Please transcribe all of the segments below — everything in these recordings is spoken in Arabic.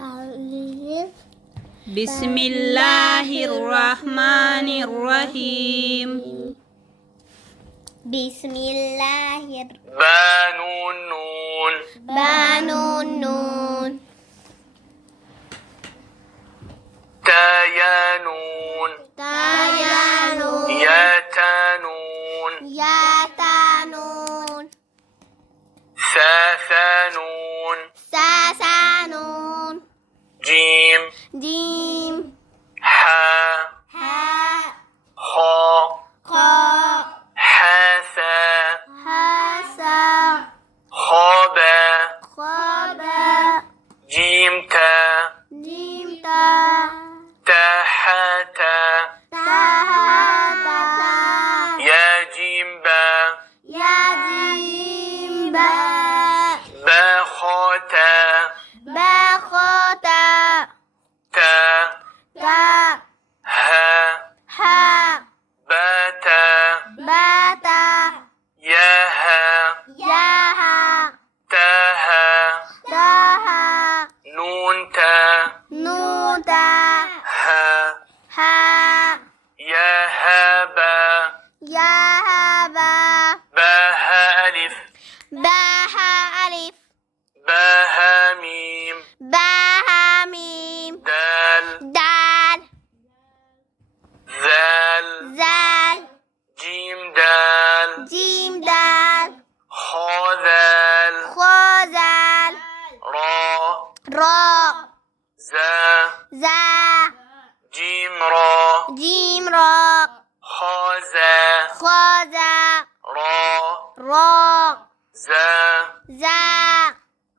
ألف. بسم الله الرحمن الرحيم. بسم الله بانون نون. بانون نون. تايانون. تايانون. ياتانون. ياتانون. ثاثانون. ساسانون. جيم. جيم. حا. ها. خا. خا. حاثا. هاسا. خابا. خابا. جيمتا. جيمتا. تاحاتا. تاهاتا. يا جيمبا. يا جيمبا. باخاتا. باخوتا. تا. تا. ها. ها. باتا. باتا. ياها. ياها. تاها. تاها. نونتا. نوتا. ها. ها. ياهابا. ياهابا. باها ألف. باها ألف. باها ميم. باها ميم. دال. دال. ذال. زال. جيم دال. جيم دال. خا ذال. خوزال. را. را. زا. زا. جيم را. جيم را. خازا. خوزا. را. را. زا. زا.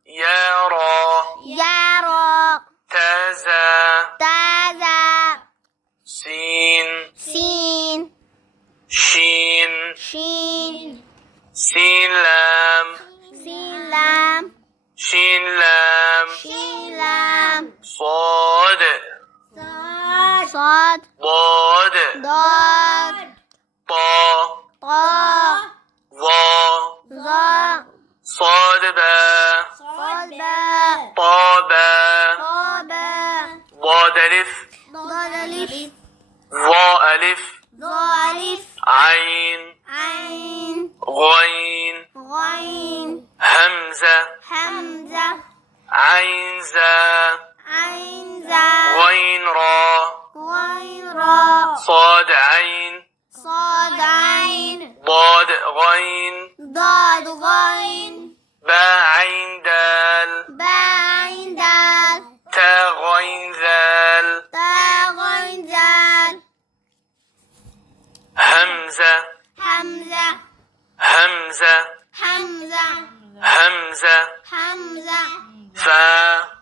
يا را. يا را. تازا. تازا. سين. سين. شين. شين. سين لام. سين لام. شين لام. شين لام. صاد. صاد. صاد. ضاد. ضاد. طا. طا. ظا. ظا. صاد با. صاد با. طا با. طا با. ضاد ألف. ضاد ألف. ظا ألف. ظا ألف. عين. عين. غين. غين. همزة. همزة. عين زا. عين زا. غين را. غين را. صاد عين. صاد عين. ضاد غين. ضاد غين. با عين دال. با عين دال. تا غين ذال. تا غين زال. همزة. همزة. همزة. همزة. همزة. همزة. فا.